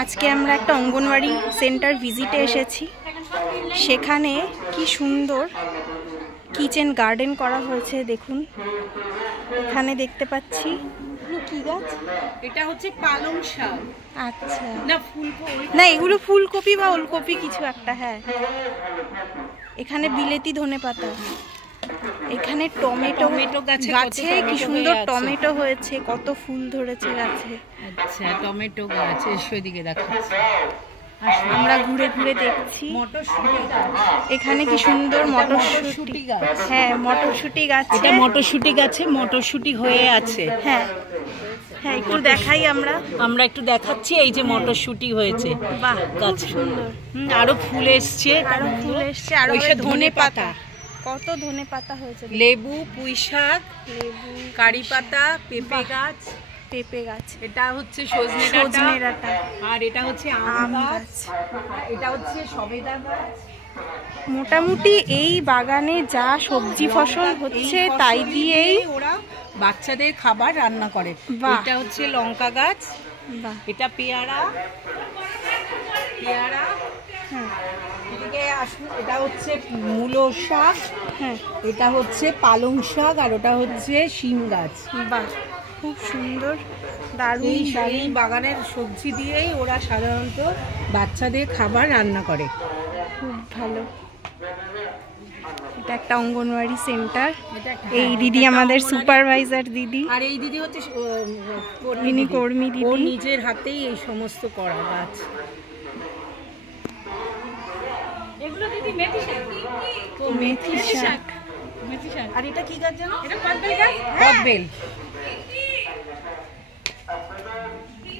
আজকে আমরা একটা অঙ্গনওয়াড়ি সেন্টার ভিজিটে এসেছি। সেখানে কি সুন্দর কিচেন গার্ডেন করা হয়েছে দেখুন। এখানে দেখতে পাচ্ছি কি গাছ, এটা হচ্ছে পালং শাক। আচ্ছা, না ফুলকপি, না এগুলো ফুলকপি বা ওলকপি কিছু একটা। হ্যাঁ, এখানে বিলেতি ধনেপাতা, এখানে টমেটো গাছে কি সুন্দর টমেটো হয়েছে, কত ফুল ধরেছে গাছে। আচ্ছা, টমেটো গাছ সেদিকে দেখাচ্ছে, আমরা ঘুরে ঘুরে দেখছি। মটরশুঁটি গাছ, এখানে কি সুন্দর মটরশুঁটি গাছ। হ্যাঁ, মটরশুঁটি গাছ, এটা মটরশুঁটি গাছে মটরশুঁটি হয়ে আছে। হ্যাঁ হ্যাঁ, একটু দেখাই আমরা একটু দেখাচ্ছি। এই যে মটরশুঁটি হয়েছে, বাহ খুব সুন্দর। আরো ফুল এসছে, আরো ধনে পাতা, কত ধনে পাতা হয়েছে। লেবু, পুঁই শাক, কারি পাতা, পেঁপে গাছ, এটা হচ্ছে সজনে ডাঁটা, আর এটা হচ্ছে আম গাছ, এটা হচ্ছে সবেদা গাছ। মোটামুটি এই বাগানে যা সবজি ফসল হচ্ছে তাই দিয়েই ওরা বাচ্চাদের খাবার রান্না করে। এটা হচ্ছে লঙ্কা গাছ, এটা পেয়ারা, এদিকে আসুন, এটা হচ্ছে মূলো শাক, হ্যাঁ এটা হচ্ছে পালং শাক, আর ওটা হচ্ছে শিম গাছ। বাহ, খুব সুন্দর, দারুণ। এই বাগানের সবজি দিয়েই ওরা সাধারণত বাচ্চাদের খাবার রান্না করে। খুব ভালো। এটা একটা অঙ্গনওয়াড়ি সেন্টার। এই দিদি আমাদের সুপারভাইজার দিদি, আর এই দিদি হচ্ছে কর্মী দিদি। ওর নিজের হাতেই এই সমস্ত করা গাছ। এগুলো দিদি মেথি শাক, মেথি শাক। আর এটা কি গাছ জানো? এটা কদবেল গাছ। কদবেল,